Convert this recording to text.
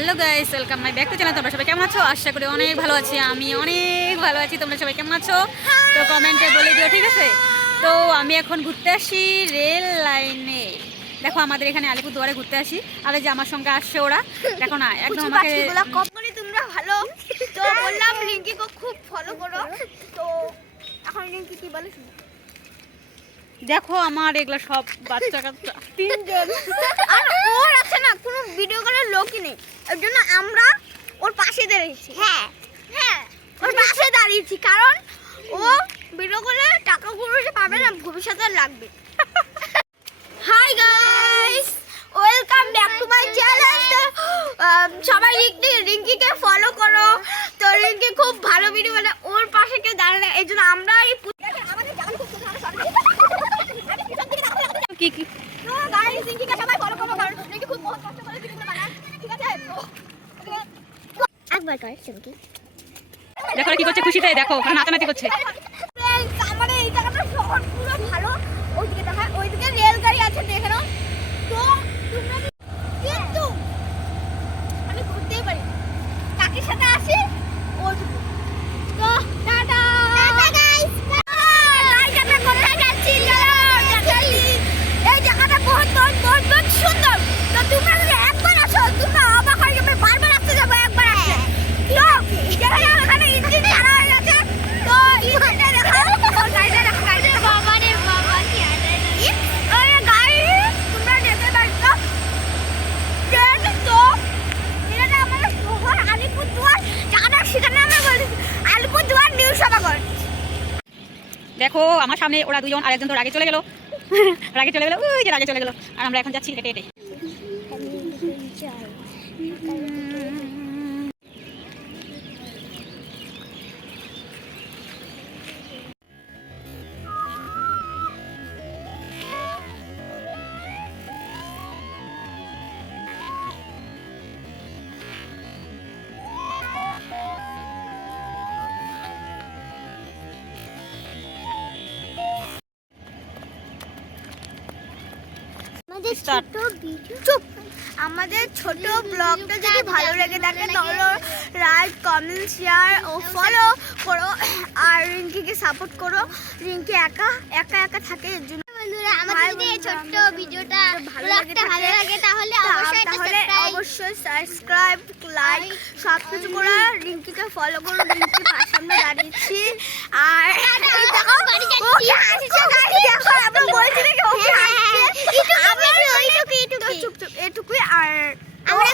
Hello guys, welcome my back to channel. তোমরা সবাই কেমন আছো? আশা করি অনেক ভালো আছি। আমি অনেক ভালো আছি। তোমরা সবাই কেমন আছো তো কমেন্টে বলে দিও, ঠিক আছে? তো আমি এখন ঘুরতে আসি রেল লাইনে। দেখো আমাদের এখানে আলিপুরদুয়ারে ঘুরতে আসি। আর এই যে আমার সঙ্গে আসছে ওরা, দেখো না একদম আমাকে তোমরা ভালো তো বললাম রিঙ্কিকে খুব ফলো করো। তো এখন রিঙ্কি কি বলে শুনো। দেখো আমার এগুলা সব বাচ্চা কাচ্চা তিনজন, আর ওর আছে না কোনো ভিডিও করার লোকই নেই, এর জন্য আমরা ওর পাশে দাঁড়িয়েছি। হ্যাঁ হ্যাঁ, ওর পাশে দাঁড়িয়েছি কারণ ও ভিডিও করে টাকাগুলো যে পাবে না ভবিষ্যতে লাগবে। Hi guys, welcome back to my channel. সবাই রিঙ্কিকে ফলো করো। তো রিঙ্কি খুব ভালো ভিডিও মানে ওর পাশে কেউ দাঁড়ায় না, এই জন্য আমরা এই আমাদের জান খুব কি কি তো গাইস রিঙ্কিকে সবাই ফলো করো কারণ রিঙ্কি খুব বহুত কষ্ট করে ভিডিও বানায়, ঠিক আছে? একবার কর রিঙ্কি। দেখো কি করছে খুশিতে, দেখো ওখানে নাচানাচি করছে। আমাদের এই জায়গাটা শহর পুরো ভালো, ওইদিকে দেখা ওইদিকে রেলগাড়ি আছে দেখে নাও। তো তোমরা কিন্তু আমি ঘুরতেই পারি, কাকির সাথে আসি ওর তো টাটা টাটা গাইস। এই জায়গাটা কোথায় যাচ্ছি চলো দেখাই। এই জায়গাটা বহুত বহুত বহুত বহুত সুন্দর। তো তোমরা যদি একবার আসো তোমরা অবাক হয়ে যাবে, বারবার আসতে যাবে একবার আসলে। তো যেখানে ওখানে ইঞ্জিন ছাড়া হয়ে গেছে, তো ইঞ্জিনটা দেখাও, গাড়িটা দেখো, গাড়িটা দেখো। বাবা রে বাবা কি আরে ওই গাড়ি তোমরা দেখতে পাচ্ছো ট্রেন। তো এটা আমাদের শহর আলিপুরদুয়ার, জায়গাটা সেখানে আমরা বলি আলিপুরদুয়ার নিউ সভাগর। দেখো আমার সামনে ওরা দুজন, আর একজন তো রাগে চলে গেল। রাগে চলে গেল, ওই যে রাগে চলে গেল। আর আমরা এখন যাচ্ছি হেঁটে হেঁটে। আমাদের ছোট ব্লগটা যদি ভালো লেগে থাকে তাহলে লাইক কমেন্ট শেয়ার ও ফলো করো, আর রিঙ্কিকে সাপোর্ট করো। রিঙ্কি একা একা একা থাকে, এর জন্য বন্ধুরা আমাদের যদি এই ছোট্ট ভিডিওটা ভালো লাগে তাহলে অবশ্যই সাবস্ক্রাইব লাইক সব কিছু করে রিঙ্কিকে ফলো করো। রিঙ্কির পাশে আমরা দাঁড়িয়েছি। আর দেখো ওকে হাসছে গাইস, দেখো আমরা বলছি নাকি ওকে হাসছে। চুপ চুপ এটুকুই। আর আমরা